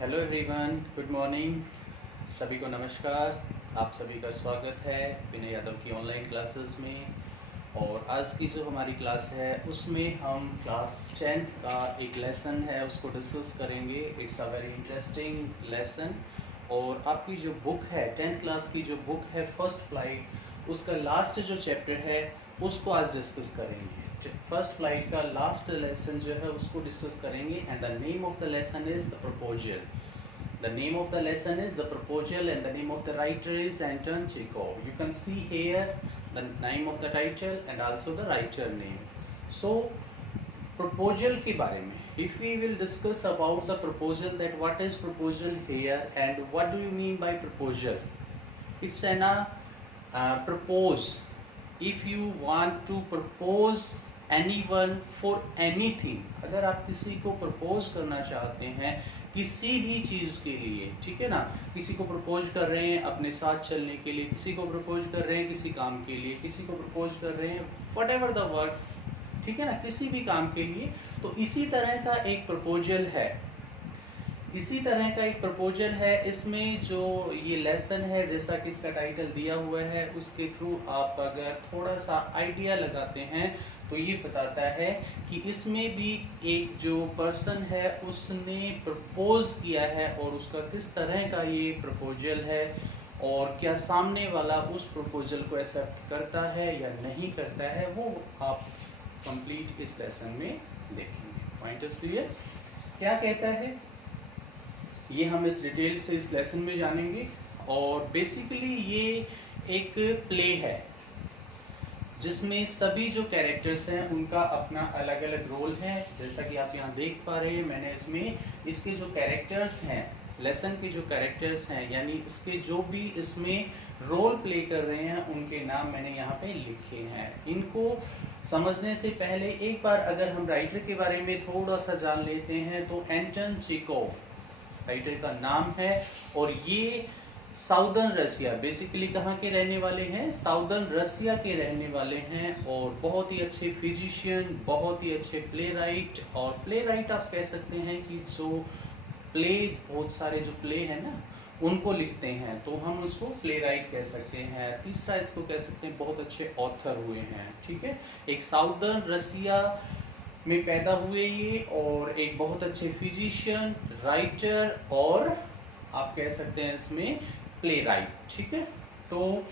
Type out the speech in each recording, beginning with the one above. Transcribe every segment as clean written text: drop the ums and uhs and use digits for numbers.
Hello everyone, good morning. सभी को नमस्कार। आप सभी का स्वागत है विनय यादव की ऑनलाइन क्लासेस में। और आज की जो हमारी क्लास है उसमें हम क्लास 10th का एक लेसन है उसको डिस्कस करेंगे। It's a very interesting lesson. और आपकी जो बुक है 10th क्लास की जो बुक है फर्स्ट फ्लाइट, उसका लास्ट जो चैप्टर है उसको आज डिस्कस करेंगे। फर्स्ट फ्लाइट का लास्ट लेसन जो है उसको डिस्कस करेंगे and the name of the lesson is the proposal. The name of the lesson is The Proposal and the name of the writer is Anton Chekhov. You can see here the name of the title and also the writer name. So, proposal के बारे में, if we will discuss about the proposal, that what is proposal here and what do you mean by proposal? It's an propose. If you want to propose anyone for anything, अगर आप किसी को propose करना चाहते हैं किसी भी चीज़ के लिए, ठीक है ना, किसी को प्रपोज कर रहे हैं अपने साथ चलने के लिए, किसी को प्रपोज कर रहे हैं किसी काम के लिए, किसी को प्रपोज कर रहे हैं वट एवर द वर्क, ठीक है ना, किसी भी काम के लिए, तो इसी तरह का एक प्रपोजल है। इसी तरह का एक प्रपोजल है। इसमें जो ये लेसन है जैसा कि इसका टाइटल दिया हुआ है उसके थ्रू आप अगर थोड़ा सा आइडिया लगाते हैं तो ये बताता है कि इसमें भी एक जो पर्सन है उसने प्रपोज किया है और उसका किस तरह का ये प्रपोजल है और क्या सामने वाला उस प्रपोजल को एक्सेप्ट करता है या नहीं करता है, वो आप कंप्लीट इस लेसन में देखेंगे। Point is clear? क्या कहता है ये हम इस डिटेल से इस लेसन में जानेंगे। और बेसिकली ये एक प्ले है जिसमें सभी जो कैरेक्टर्स हैं उनका अपना अलग अलग रोल है। जैसा कि आप यहाँ देख पा रहे हैं, मैंने इसमें इसके जो कैरेक्टर्स हैं, लेसन के जो कैरेक्टर्स हैं, यानी इसके जो भी इसमें रोल प्ले कर रहे हैं उनके नाम मैंने यहाँ पे लिखे हैं। इनको समझने से पहले एक बार अगर हम राइटर के बारे में थोड़ा सा जान लेते हैं तो एंटन चेखोव राइटर का नाम है। और ये साउदर्न रसिया, बेसिकली कहाँ के रहने वाले हैं? साउदर्न रसिया के रहने वाले हैं। और बहुत ही अच्छे फिजिशियन, बहुत ही अच्छे प्ले राइट, और प्ले राइट आप कह सकते हैं कि जो प्ले, बहुत सारे जो प्ले हैं ना उनको लिखते हैं तो हम उसको प्ले राइट कह सकते हैं। तीसरा इसको कह सकते हैं बहुत अच्छे ऑथर हुए हैं, ठीक है। एक साउदर्न रसिया में पैदा हुए ये, और एक बहुत अच्छे फिजिशियन, राइटर, और आप कह सकते हैं इसमें प्ले राइट, ठीक है। तो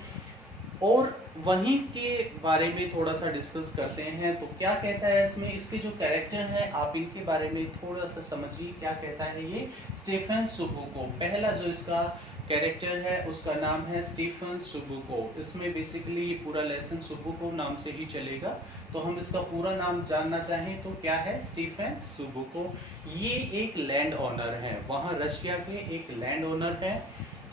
और वहीं के बारे में थोड़ा सा डिस्कस करते हैं। तो क्या कहता है इसमें, इसके जो कैरेक्टर हैं आप इनके बारे में थोड़ा सा समझिए। क्या कहता है ये? स्टीफन सुबुको, पहला जो इसका कैरेक्टर है उसका नाम है स्टीफन सुबुको। इसमें बेसिकली ये पूरा लेसन सुबुको नाम से ही चलेगा। तो हम इसका पूरा नाम जानना चाहें तो क्या है? स्टीफन सुबुको। ये एक लैंड ओनर है, वहाँ रशिया के एक लैंड ओनर है,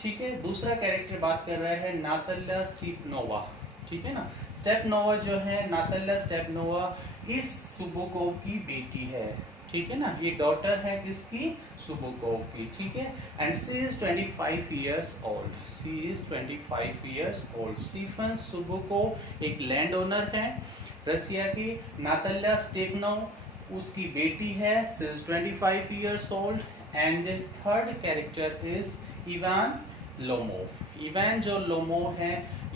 ठीक है। दूसरा कैरेक्टर बात कर रहा है नाताल्या स्टेपनोवा, ठीक है ना। स्टेपनोवा जो है, नाताल्या स्टेपनोवा इस सुबुकोव की बेटी है, ठीक है ना। ये डॉटर है किसकी? सुबुकोव की, ठीक है। And she is 25 years old, she is 25 years old. Stepan Chubukov एक लैंड ओनर है रसिया की। नाताल्या स्टेपनोव उसकी बेटी है, she is 25 years old. And third character is Ivan Lomov. Ivan जो लोमोव है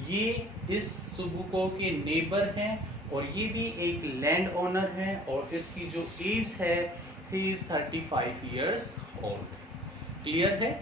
ये इस सुबुकोव के नेबर हैं और ये भी एक लैंड ओनर है और इसकी जो एज है he is 35 years old. Clear है?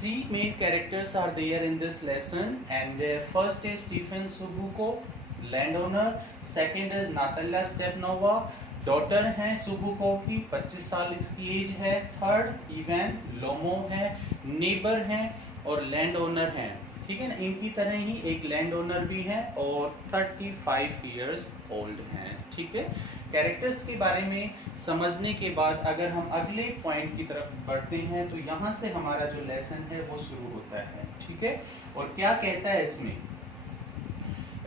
Three main characters are there in this lesson and first is Stepan Chubukov, land owner. Second is Natalya Stepanovna, daughter हैं सुबुकोव की, 25 साल इसकी एज है। थर्ड इवान लोमोव है, neighbour हैं और land owner हैं, ठीक है ना। इनकी तरह ही एक लैंड ओनर भी है और 35 ईयर्स ओल्ड हैं, ठीक है। कैरेक्टर्स के बारे में समझने के बाद अगर हम अगले पॉइंट की तरफ बढ़ते हैं तो यहाँ से हमारा जो लेसन है वो शुरू होता है, ठीक है। और क्या कहता है इसमें,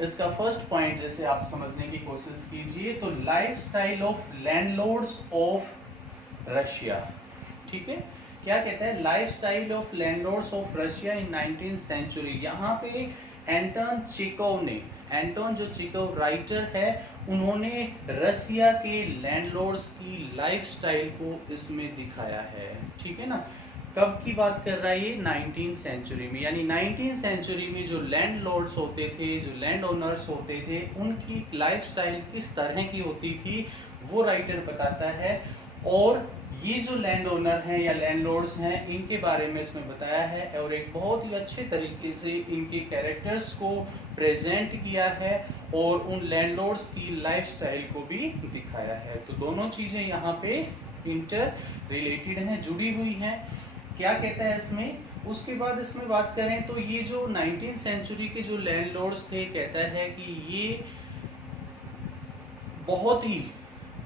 इसका फर्स्ट पॉइंट जैसे आप समझने की कोशिश कीजिए तो life style of landlords of Russia, ठीक है। क्या कहता है? Life style of landlords of Russia in 19th century. यहाँ पे एंटन चेखोव ने, एंटन जो चेखोव राइटर है, उन्होंने रशिया के लैंडलॉर्ड्स की लाइफ स्टाइल को इसमें दिखाया है, ठीक है ना। कब की बात कर रहा है ये? 19th सेंचुरी में। यानी 19th सेंचुरी में जो लैंड लॉर्ड्स होते थे, जो लैंड ओनर्स होते थे, उनकी लाइफस्टाइल किस तरह की होती थी वो राइटर बताता है। और ये जो लैंड ओनर हैं या लैंड लॉर्ड्स हैं, इनके बारे में इसमें बताया है और एक बहुत ही अच्छे तरीके से इनके कैरेक्टर्स को प्रेजेंट किया है और उन लैंडलॉर्ड्स की लाइफस्टाइल को भी दिखाया है। तो दोनों चीजें यहाँ पे इंटर रिलेटेड हैं, जुड़ी हुई हैं। क्या कहता है इसमें? उसके बाद इसमें बात करें तो ये जो 19th सेंचुरी के जो लैंडलॉर्ड्स थे, कहता है कि ये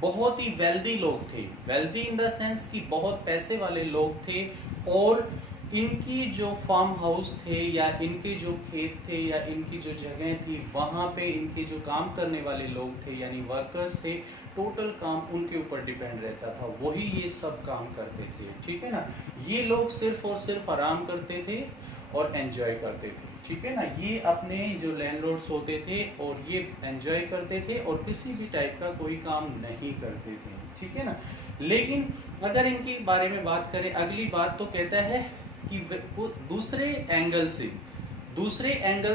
बहुत ही वेल्दी लोग थे। वेल्दी इन द सेंस कि बहुत पैसे वाले लोग थे और इनकी जो फार्म हाउस थे या इनके जो खेत थे या इनकी जो जगह थी, वहाँ पे इनके जो काम करने वाले लोग थे यानी वर्कर्स थे, टोटल काम उनके ऊपर डिपेंड रहता था, वही ये सब काम करते थे। ठीक है ना? ये लोग सिर्फ और सिर्फ आराम करते थे और एंजॉय करते थे। ठीक है ना? ये अपने जो लैंडलॉर्ड्स होते थे और ये एंजॉय करते थे और किसी भी टाइप का कोई काम नहीं करते थे। ठीक है ना? लेकिन अगर इनके बारे में बात करें, अगली बात तो कहता है कि वो दूसरे एंगल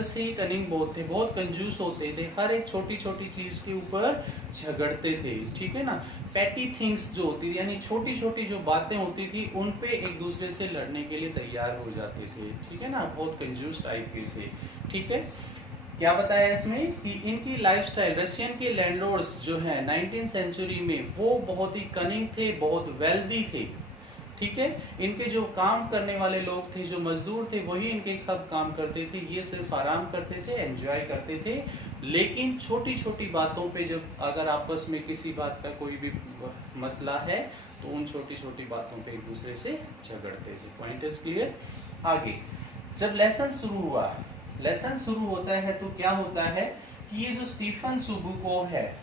से कनिंग बहुत थे, बहुत कंजूस होते थे, हर एक छोटी छोटी चीज के ऊपर झगड़ते थे। ठीक है ना? पैटी थिंग्स जो होती थी यानी छोटी छोटी जो बातें होती थी उन पे एक दूसरे से लड़ने के लिए तैयार हो जाते थे। ठीक है ना? बहुत कंजूस टाइप के थे। ठीक है? क्या बताया इसमें कि इनकी लाइफस्टाइल, रशियन के लैंडलॉर्ड्स जो है 19th सेंचुरी में, वो बहुत ही कनिंग थे, बहुत वेल्दी थे। ठीक है? इनके जो काम करने वाले लोग थे, जो मजदूर थे, वही इनके सब काम करते थे, ये सिर्फ आराम करते थे, एंजॉय करते थे। लेकिन छोटी छोटी बातों पे जब अगर आपस में किसी बात का कोई भी मसला है तो उन छोटी छोटी बातों पे एक दूसरे से झगड़ते थे। Point is clear? आगे जब लेसन शुरू होता है तो क्या होता है कि ये जो स्टीफन सुबुको है,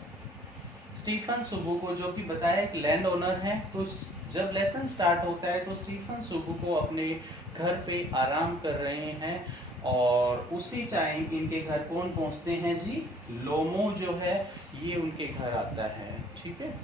स्टीफन सुबुको जो कि बताया एक लैंड ओनर है, तो जब लेसन स्टार्ट होता है तो स्टीफन सुबुको अपने घर पे आराम कर रहे हैं और उसी टाइम इनके घर कौन पहुंचते हैं जी? लोमो जो है ये उनके घर आता है। ठीक है?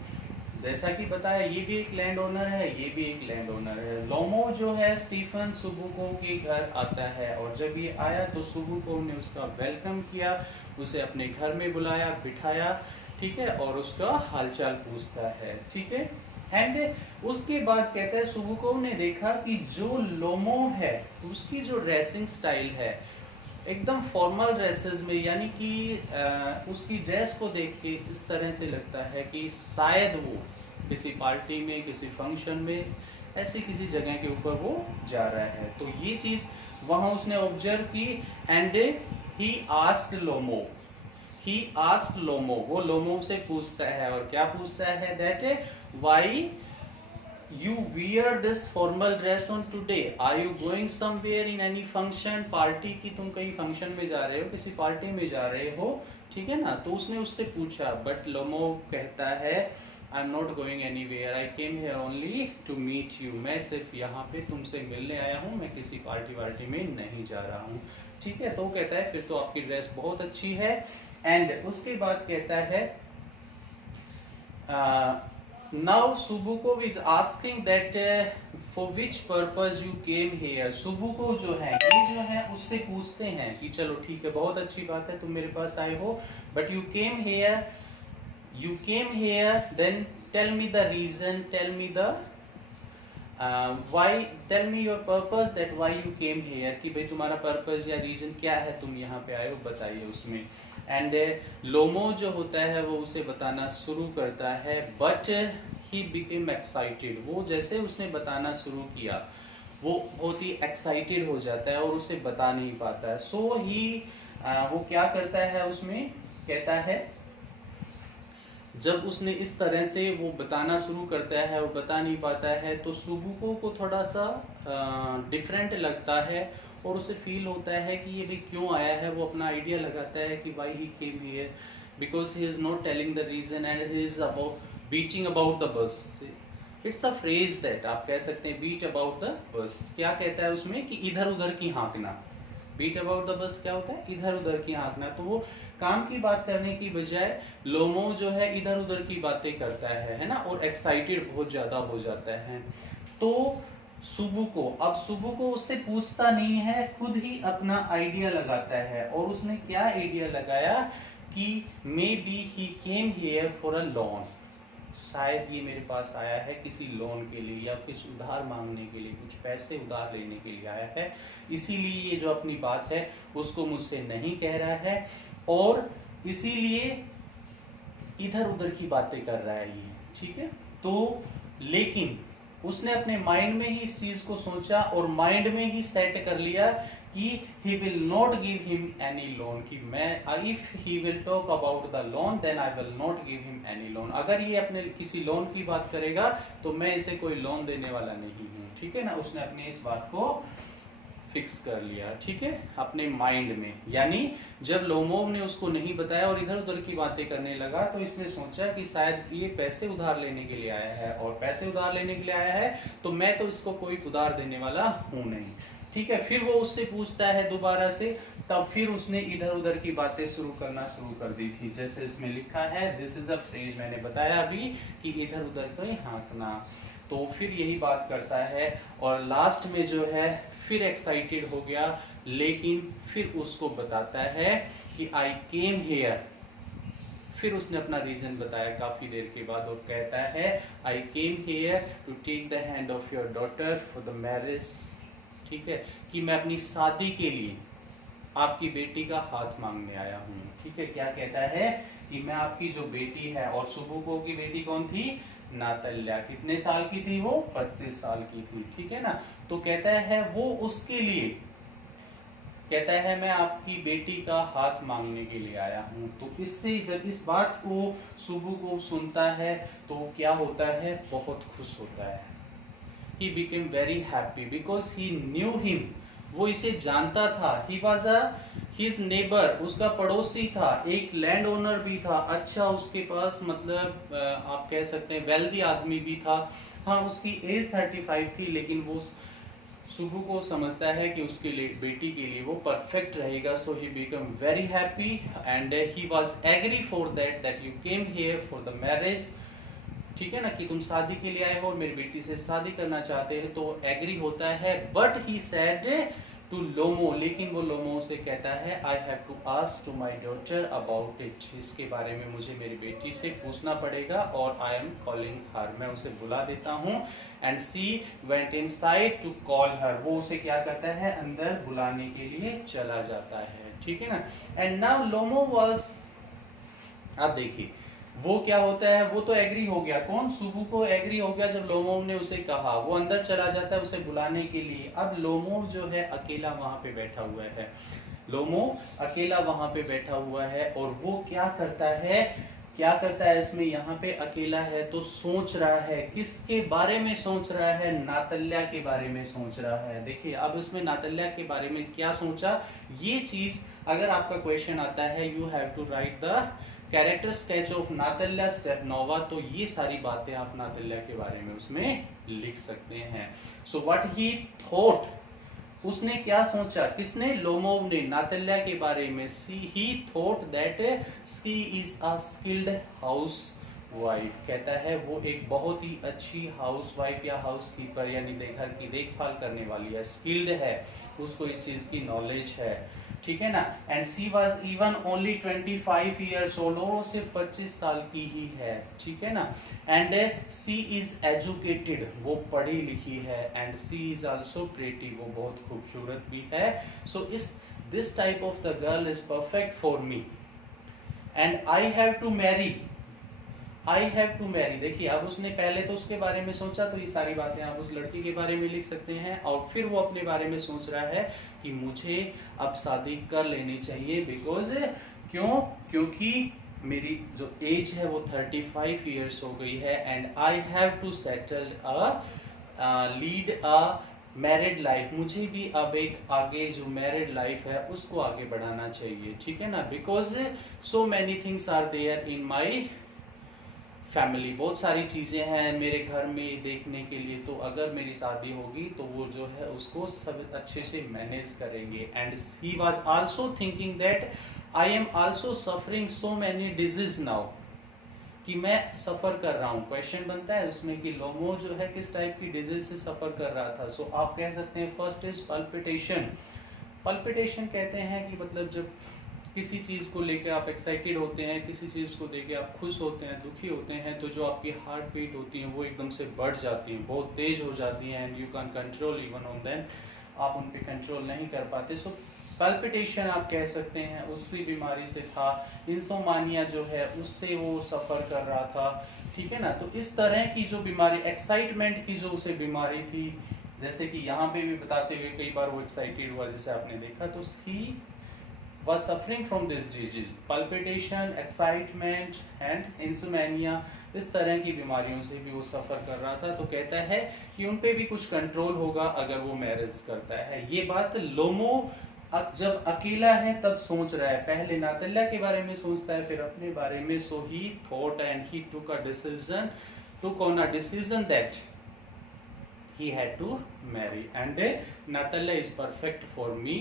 जैसा कि बताया ये भी एक लैंड ओनर है, ये भी एक लैंड ओनर है। लोमो जो है स्टीफन सुबुको के घर आता है और जब ये आया तो सुबुको ने उसका वेलकम किया, उसे अपने घर में बुलाया, बिठाया। ठीक है? और उसका हालचाल पूछता है। ठीक है? एंड उसके बाद कहता है सुबुको ने देखा कि जो लोमो है उसकी जो ड्रेसिंग स्टाइल है एकदम फॉर्मल ड्रेसेस में, यानी कि उसकी ड्रेस को देख के इस तरह से लगता है कि शायद वो किसी पार्टी में, किसी फंक्शन में, ऐसी किसी जगह के ऊपर वो जा रहा है। तो ये चीज़ वहाँ उसने ऑब्जर्व की। एंड ही आस्क्ड लोमो, वो लोमो से पूछता है और क्या पूछता है? That why you wear this formal dress on today, are you going somewhere in any function, party की तुम कहीं फंक्शन में जा रहे हो, किसी पार्टी में जा रहे हो। ठीक है ना? तो उसने उससे पूछा, बट लोमो कहता है I am not going anywhere, I came here only to meet you, मैं सिर्फ यहाँ पे तुमसे मिलने आया हूँ, मैं किसी पार्टी में नहीं जा रहा हूँ। ठीक है? तो कहता है फिर तो आपकी ड्रेस बहुत अच्छी है। एंड उसके बाद कहता है Now Subuko is asking that for which purpose you came here. Subuko जो है ये जो है उससे पूछते हैं कि चलो ठीक है, बहुत अच्छी बात है, तुम मेरे पास आए हो, but you came here, then tell me the reason, tell me the why, tell me your purpose, that why you came here, कि भाई तुम्हारा पर्पस या रीजन क्या है, तुम यहाँ पे आए हो, बताइए उसमें। एंड लोमो जो होता है वो उसे बताना शुरू करता है, बट ही बिकेम एक्साइटेड, वो जैसे उसने बताना शुरू किया वो बहुत ही एक्साइटेड हो जाता है और उसे बता नहीं पाता है। सो ही वो क्या करता है, उसमें कहता है जब उसने इस तरह से वो बताना शुरू करता है और बता नहीं पाता है तो सुबुको को थोड़ा सा डिफरेंट लगता है और उसे फील होता है कि ये भी क्यों आया है। वो अपना आइडिया लगाता है कि why he came here, because he is not telling the reason and he is about beating about the bush. It's a phrase that आप कह सकते हैं, बीट अबाउट द बस। क्या कहता है उसमें कि इधर उधर की हाँकना। बीट अबाउट द बस क्या होता है? इधर उधर की हाँकना। तो वो काम की बात करने की बजाय लोमो जो है इधर उधर की बातें करता है ना, और एक्साइटेड बहुत ज्यादा हो जाता है। तो सुबुको। अब सुबुको उससे पूछता नहीं है, खुद ही अपना आइडिया लगाता है। और उसने क्या आइडिया लगाया कि may be he came here for a loan, शायद ये मेरे पास आया है किसी लोन के लिए या कुछ उधार मांगने के लिए, कुछ पैसे उधार लेने के लिए आया है, इसीलिए ये जो अपनी बात है उसको मुझसे नहीं कह रहा है और इसीलिए इधर उधर की बातें कर रहा है ये, ठीक है। तो लेकिन उसने अपने माइंड में ही इस चीज को सोचा और माइंड में ही सेट कर लिया कि he will not give him any loan, कि मैं if he will talk about the loan then I will not give him any loan, अगर ये अपने किसी लोन की बात करेगा तो मैं इसे कोई लोन देने वाला नहीं हूँ, ठीक है ना। उसने अपनी इस बात को फिक्स कर लिया, ठीक है, अपने माइंड में। यानी जब लोमोव ने उसको नहीं बताया और इधर उधर की बातें करने लगा तो इसने सोचा कि शायद ये पैसे उधार लेने के लिए आया है और पैसे उधार लेने के लिए आया है तो मैं तो इसको कोई उधार देने वाला हूं नहीं, ठीक है। फिर वो उससे पूछता है दोबारा से, तब फिर उसने इधर उधर की बातें शुरू करना शुरू कर दी थी। जैसे इसमें लिखा है, दिस इज अ फ्रेज, मैंने बताया अभी कि इधर उधर का हाँकना। तो फिर यही बात करता है और लास्ट में जो है फिर एक्साइटेड हो गया, लेकिन फिर उसको बताता है कि आई केम हेयर। फिर उसने अपना रीजन बताया काफी देर के बाद और कहता है I came here to take the hand of your daughter for the marriage, ठीक है, कि मैं अपनी शादी के लिए आपकी बेटी का हाथ मांगने आया हूँ, ठीक है। क्या कहता है कि मैं आपकी जो बेटी है, और सुबुको की बेटी कौन थी, नातल्या, कितने साल की थी वो, 25 साल की थी, ठीक है ना। तो कहता है वो उसके लिए कहता है मैं आपकी बेटी का हाथ मांगने के लिए आया हूँ। तो इससे जब इस बात को सुबुको सुनता है तो क्या होता है, बहुत खुश होता है। He became very happy because he knew him, वो इसे जानता था। He was a his neighbor, उसका पड़ोसी था, एक लैंड ओनर भी था, अच्छा उसके पास मतलब आप कह सकते हैं वेल्दी आदमी भी था। हाँ, उसकी एज 35 थी, लेकिन वो सुबु को समझता है कि उसके लिए बेटी के लिए वो परफेक्ट रहेगा। So he become very happy and he was agree for that you came here for the marriage, ठीक है ना, कि तुम शादी के लिए आए हो और मेरी बेटी से शादी करना चाहते हैं, तो एग्री होता है। But he said to Lomov, लेकिन वो लोमो से कहता है I have to ask to my daughter about it, इसके बारे में मुझे मेरी बेटी से पूछना पड़ेगा और आई एम कॉलिंग हर, मैं उसे बुला देता हूँ। And she went inside to call her, वो उसे क्या करता है, अंदर बुलाने के लिए चला जाता है, ठीक है ना। एंड नाउ लोमो वाज, आप देखिए वो क्या होता है, वो तो एग्री हो गया, कौन, सुबु को एग्री हो गया जब लोमोव ने उसे कहा, वो अंदर चला जाता है उसे बुलाने के लिए। अब लोमोव जो है अकेला वहां पे बैठा हुआ है, लोमोव अकेला वहां पे बैठा हुआ है और वो क्या करता है इसमें, यहाँ पे अकेला है तो सोच रहा है, किसके बारे में सोच रहा है, नातल्या के बारे में सोच रहा है। देखिए अब इसमें नातल्या के बारे में क्या सोचा, ये चीज अगर आपका क्वेश्चन आता है you have to write the character sketch of Natalya Stepanovna, तो ये सारी बातें आप नातल्या के बारे में उसमें लिख सकते हैं। सो व्हाट ही थॉट, उसने क्या सोचा, किसने, लोमोव ने, नातल्या के बारे में। ही thought that she is a skilled house wife, कहता है वो एक बहुत ही अच्छी हाउस वाइफ या हाउस कीपर यानी घर की देखभाल करने वाली है, स्किल्ड है, उसको इस चीज की नॉलेज है, ठीक है ना। And she was even only 25 years old, वो सिर्फ 25 साल की ही है, ठीक है ना। एंड सी इज एजुकेटेड, वो पढ़ी लिखी है। And she is also pretty, वो बहुत खूबसूरत भी है। So is this type of the girl is perfect for me and I have to marry, I have to marry. देखिए अब उसने पहले तो उसके बारे में सोचा, तो ये सारी बातें आप उस लड़की के बारे में लिख सकते हैं, और फिर वो अपने बारे में सोच रहा है कि मुझे अब शादी कर लेनी चाहिए, बिकॉज क्योंकि मेरी जो एज है वो 35 ईयर्स हो गई है and I have to settle lead a married life, मुझे भी अब एक आगे जो मैरिड लाइफ है उसको आगे बढ़ाना चाहिए, ठीक है ना। Because so many things are there in my family, बहुत सारी चीज़ें हैं मेरे घर में देखने के लिए, तो अगर मेरी शादी होगी तो वो जो है उसको सब अच्छे से मैनेज करेंगे। And he was also thinking that I am also suffering so many disease now, कि मैं सफ़र कर रहा हूँ। क्वेश्चन बनता है उसमें कि लोमो जो है किस टाइप की डिजीज से सफ़र कर रहा था। सो आप कह सकते हैं फर्स्ट इज पल्पिटेशन। पल्पिटेशन कहते हैं कि मतलब जब किसी चीज़ को लेकर आप एक्साइटेड होते हैं, किसी चीज़ को लेकर आप खुश होते हैं, दुखी होते हैं, तो जो आपकी हार्ट बीट होती है वो एकदम से बढ़ जाती है, बहुत तेज़ हो जाती है, and you can control even on them, आप उन पे कंट्रोल नहीं कर पाते। सो पल्पिटेशन आप कह सकते हैं उसी बीमारी से था। इंसोमानिया जो है उससे वो सफ़र कर रहा था, ठीक है ना। तो इस तरह की जो बीमारी, एक्साइटमेंट की जो उसे बीमारी थी, जैसे कि यहाँ पे भी बताते हुए कई बार वो एक्साइटेड हुआ जैसे आपने देखा, तो उसकी was suffering from this disease, palpitation, excitement and insomnia, इस तरह की बीमारियों से भी वो सफ़र कर रहा था। तो कहता है कि उन पे भी कुछ कंट्रोल होगा अगर वो मैरिज करता है। ये बात लोमो जब अकेला है तब सोच रहा है, पहले नातल्ला के बारे में सोचता है फिर अपने बारे में। So he thought and he took on a decision that he had to marry and Natalla is perfect for me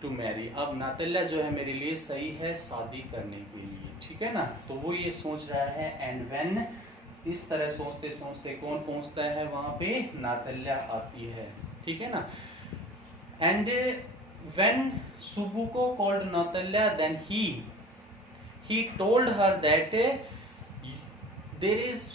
to marry। अब नातल्ला जो है मेरे लिए सही है शादी करने के लिए, ठीक है ना। तो वो ये सोच रहा है, एंड व्हेन, इस तरह सोचते सोचते कौन पहुंचता है वहां पे, नातल्ला आती है, ठीक है ना। And when Chubukov called Natalya, then he told her that there is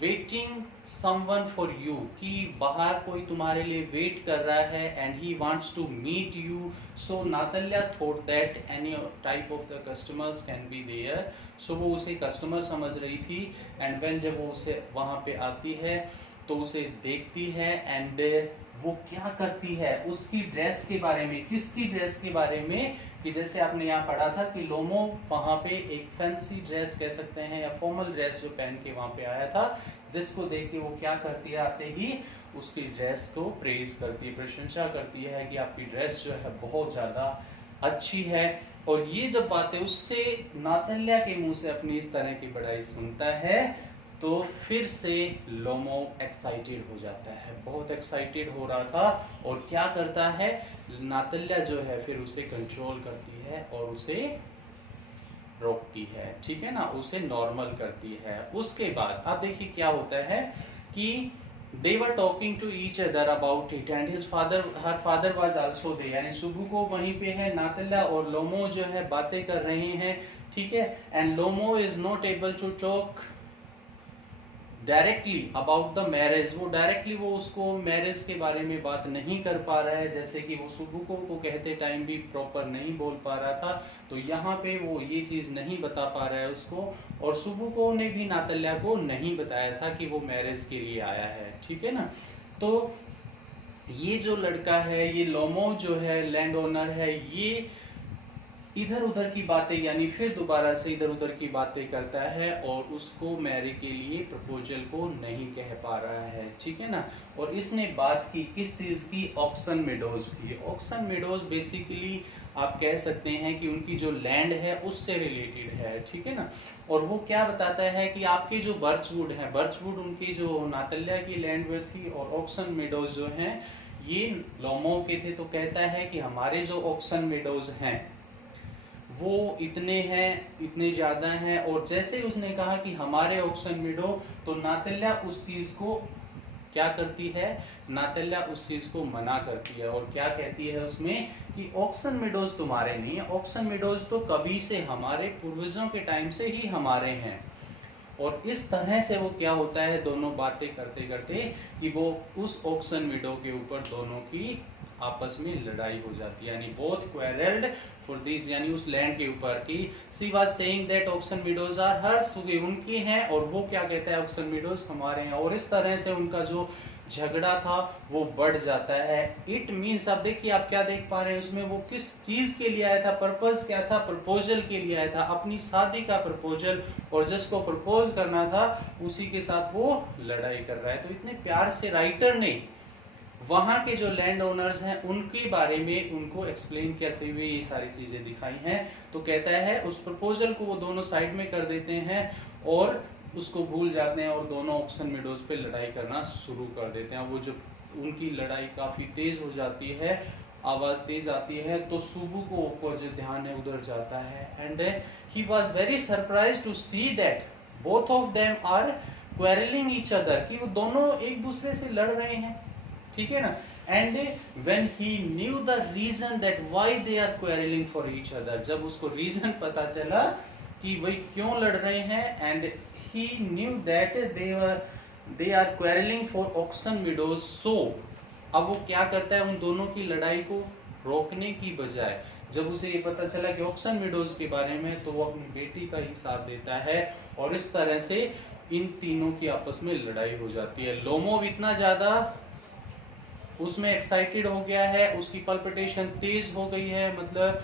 waiting someone for you, कि बाहर कोई तुम्हारे लिए वेट कर रहा है, and he wants to meet you. So Natalya thought that any type of the customers can be there. So वो उसे कस्टमर समझ रही थी, एंड व्हेन जब वो उसे वहाँ पे आती है तो उसे देखती है, एंड वो क्या करती है, उसकी ड्रेस के बारे में, किसकी ड्रेस के बारे में, कि जैसे आपने यहाँ पढ़ा था कि लोमो वहाँ पे एक फैंसी ड्रेस कह सकते हैं या फॉर्मल ड्रेस जो पहन के वहाँ पे आया था, जिसको देख के वो क्या करती है, आते ही उसकी ड्रेस को प्रेज करती है, प्रशंसा करती है कि आपकी ड्रेस जो है बहुत ज़्यादा अच्छी है। और ये जब बातें उससे नातल्या के मुंह से अपनी इस तरह की बड़ाई सुनता है, तो फिर से लोमो एक्साइटेड हो जाता है, बहुत एक्साइटेड हो रहा था, और क्या करता है, नातल्या जो है फिर उसे कंट्रोल करती है और उसे रोकती है, ठीक है ना, उसे नॉर्मल करती है। उसके बाद अब देखिए क्या होता है कि they were talking to each other about it and her father was also there, यानी सुबु को वहीं पे है, नातल्या और लोमो जो है बातें कर रहे हैं, ठीक है। And Lomov is not able to talk directly about the marriage, वो डायरेक्टली वो उसको मैरिज के बारे में बात नहीं कर पा रहा है, जैसे कि वो सुबुको को कहते टाइम भी प्रॉपर नहीं बोल पा रहा था। तो यहाँ पे वो ये चीज़ नहीं बता पा रहा है उसको, और सुबुको ने भी नातल्या को नहीं बताया था कि वो मैरिज के लिए आया है, ठीक है ना। तो ये जो लड़का है, ये लोमो जो है लैंड ओनर है, ये इधर उधर की बातें, यानी फिर दोबारा से इधर उधर की बातें करता है और उसको मैरी के लिए प्रपोजल को नहीं कह पा रहा है, ठीक है ना। और इसने बात की किस चीज़ की, ऑक्सन मेडोज की। ऑक्सन मेडोज बेसिकली आप कह सकते हैं कि उनकी जो लैंड है उससे रिलेटेड है, ठीक है ना। और वो क्या बताता है कि आपके जो बर्चवुड है, बर्चवुड उनकी जो नातल्या की लैंड में थी, और ऑक्सन मेडोज जो हैं ये लोमो के थे। तो कहता है कि हमारे जो ऑक्सन मेडोज हैं वो इतने हैं, इतने ज़्यादा हैं। और जैसे उसने कहा कि हमारे ऑक्सन मेडो, तो नातल्या उस चीज़ को क्या करती है, नातल्या उस चीज़ को मना करती है, और क्या कहती है उसमें कि ऑक्सन मेडोज तुम्हारे नहीं है, ऑक्सन मेडोज तो कभी से हमारे पूर्वजों के टाइम से ही हमारे हैं। और इस तरह से वो क्या होता है, दोनों बातें करते करते कि वो उस ऑक्सन मेडो के ऊपर दोनों की आपस में लड़ाई हो जाती है, यानी बोथ क्वेरल्ड फॉर दिस, यानी उस लैंड के ऊपर की। She was saying that oxen meadows are hers, उनकी हैं, और वो क्या कहता है, ऑक्सन मेडोज हमारे हैं। और इस तरह से उनका जो झगड़ा था वो बढ़ जाता है। इट मीन्स, अब देखिए आप क्या देख पा रहे हैं उसमें, वो किस चीज़ के लिए आया था, पर्पस क्या था, प्रपोजल के लिए आया था, अपनी शादी का प्रपोजल, और जिसको प्रपोज करना था उसी के साथ वो लड़ाई कर रहा है। तो इतने प्यार से राइटर ने वहाँ के जो लैंड ओनर्स हैं उनके बारे में उनको एक्सप्लेन करते हुए ये सारी चीज़ें दिखाई हैं। तो कहता है उस प्रपोजल को वो दोनों साइड में कर देते हैं और उसको भूल जाते हैं, और दोनों ऑक्सन मेडोज पे लड़ाई करना शुरू कर देते हैं। वो जो उनकी लड़ाई काफ़ी तेज़ हो जाती है, आवाज़ तेज़ आती है, तो सुबु को जो ध्यान है उधर जाता है, and he was very surprise to see that, both of them are quarrelling each other, कि वो दोनों एक दूसरे से लड़ रहे हैं, ठीक है ना। And when he knew the reason that why they are quarrelling for each other, जब उसको रीजन पता चला कि वही क्यों लड़ रहे हैं, and he knew that they are quarrelling for Oxen Meadows, so अब वो क्या करता है, उन दोनों की लड़ाई को रोकने की बजाय जब उसे ये पता चला कि ऑक्सन मीडोज के बारे में, तो वो अपनी बेटी का ही साथ देता है, और इस तरह से इन तीनों की आपस में लड़ाई हो जाती है। लोमोव इतना ज्यादा उसमें एक्साइटेड हो गया है, उसकी पल्पिटेशन तेज हो गई है, मतलब,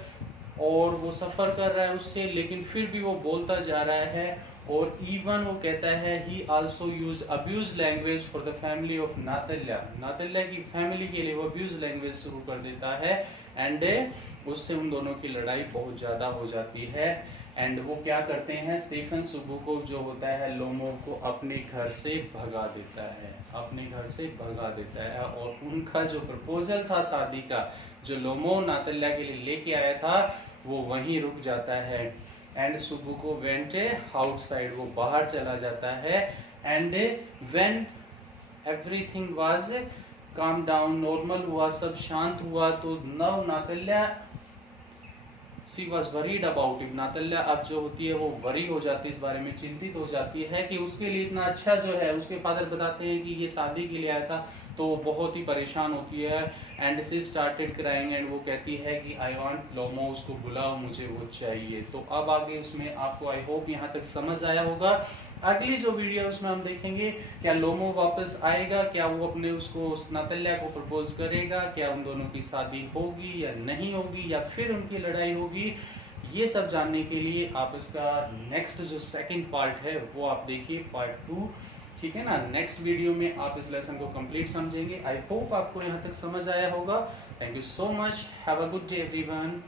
और वो सफर कर रहा है उससे, लेकिन फिर भी वो बोलता जा रहा है, और इवन वो कहता है he also used abuse language for the family of Natalya, Natalya की फैमिली के लिए वो अब्यूज लैंग्वेज शुरू कर देता है, एंड उससे उन दोनों की लड़ाई बहुत ज्यादा हो जाती है। एंड वो क्या करते हैं, स्टीफन सुबुकोव जो होता है लोमोव को अपने घर से भगा देता है, अपने घर से भगा देता है, और उनका जो प्रपोजल था शादी का, जो लोमोव नातल्या के लिए लेके आया था, वो वहीं रुक जाता है। एंड सुबुको वेंट आउटसाइड, वो बाहर चला जाता है, and when everything was calm down, normal हुआ, सब शांत हुआ, तो नव नातल्या सी वॉज वरीड अबाउट इट, नातल्या अब जो होती है वो वरी हो जाती है, इस बारे में चिंतित हो जाती है कि उसके लिए इतना अच्छा जो है, उसके फादर बताते हैं कि ये शादी के लिए आया था, तो वो बहुत ही परेशान होती है, एंड सी स्टार्टेड क्राइंग, एंड वो कहती है कि आई वांट लोमो, उसको बुलाओ, मुझे वो चाहिए। तो अब आगे उसमें आपको आई होप यहाँ तक समझ आया होगा। अगली जो वीडियो उसमें हम देखेंगे क्या लोमो वापस आएगा, क्या वो अपने उसको नातल्या को प्रपोज करेगा, क्या उन दोनों की शादी होगी या नहीं होगी, या फिर उनकी लड़ाई होगी। ये सब जानने के लिए आप इसका नेक्स्ट जो सेकंड पार्ट है वो आप देखिए, पार्ट 2, ठीक है ना। नेक्स्ट वीडियो में आप इस लेसन को कंप्लीट समझेंगे। आई होप आपको यहाँ तक समझ आया होगा। Thank you so much, have a good day everyone.